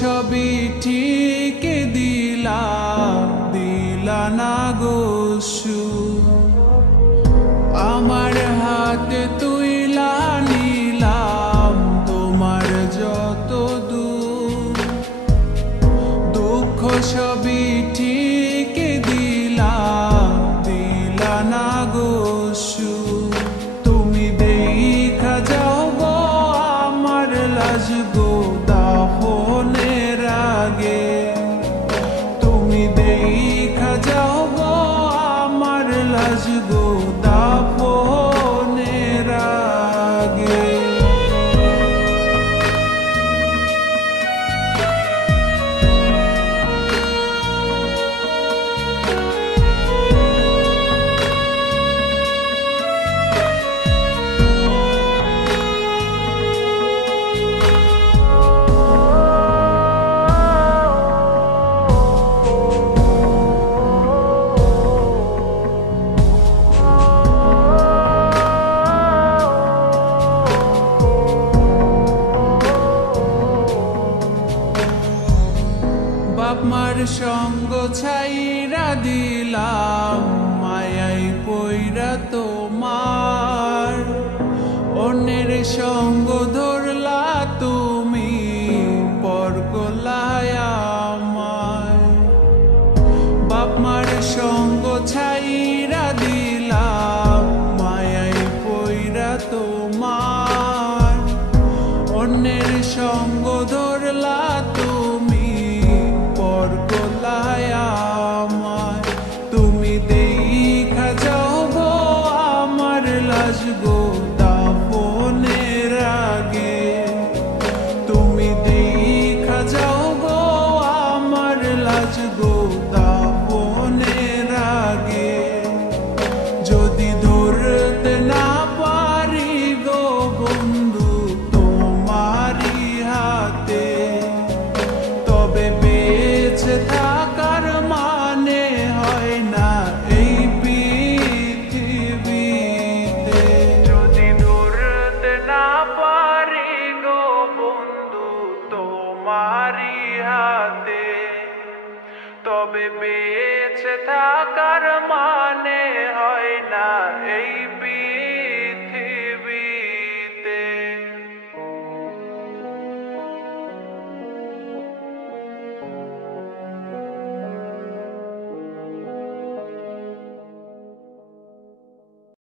সবই ঠিক দিলা না গো সুখ। আমার হাতে তুইলা নিলাম তোমার যত দুঃখ সবই ঠিক দিলা না গো সুখ। তুমি দেখা যাও গো আমার লাজ গো দাফনের আগে, তুমি দেখা যাও গো আমার লাজ গো দাফনের আগে। বাপ মার সঙ্গ ছাইরা দিলাম মায়াই পইরা তোমার, অন্যের সঙ্গ ধরলা তুমি পর গলায় আমায়। বাপ মার সঙ্গ ছাইরা দিলাম মায়াই পইরা তোমার, অন্যের সঙ্গ ধরলা তুমি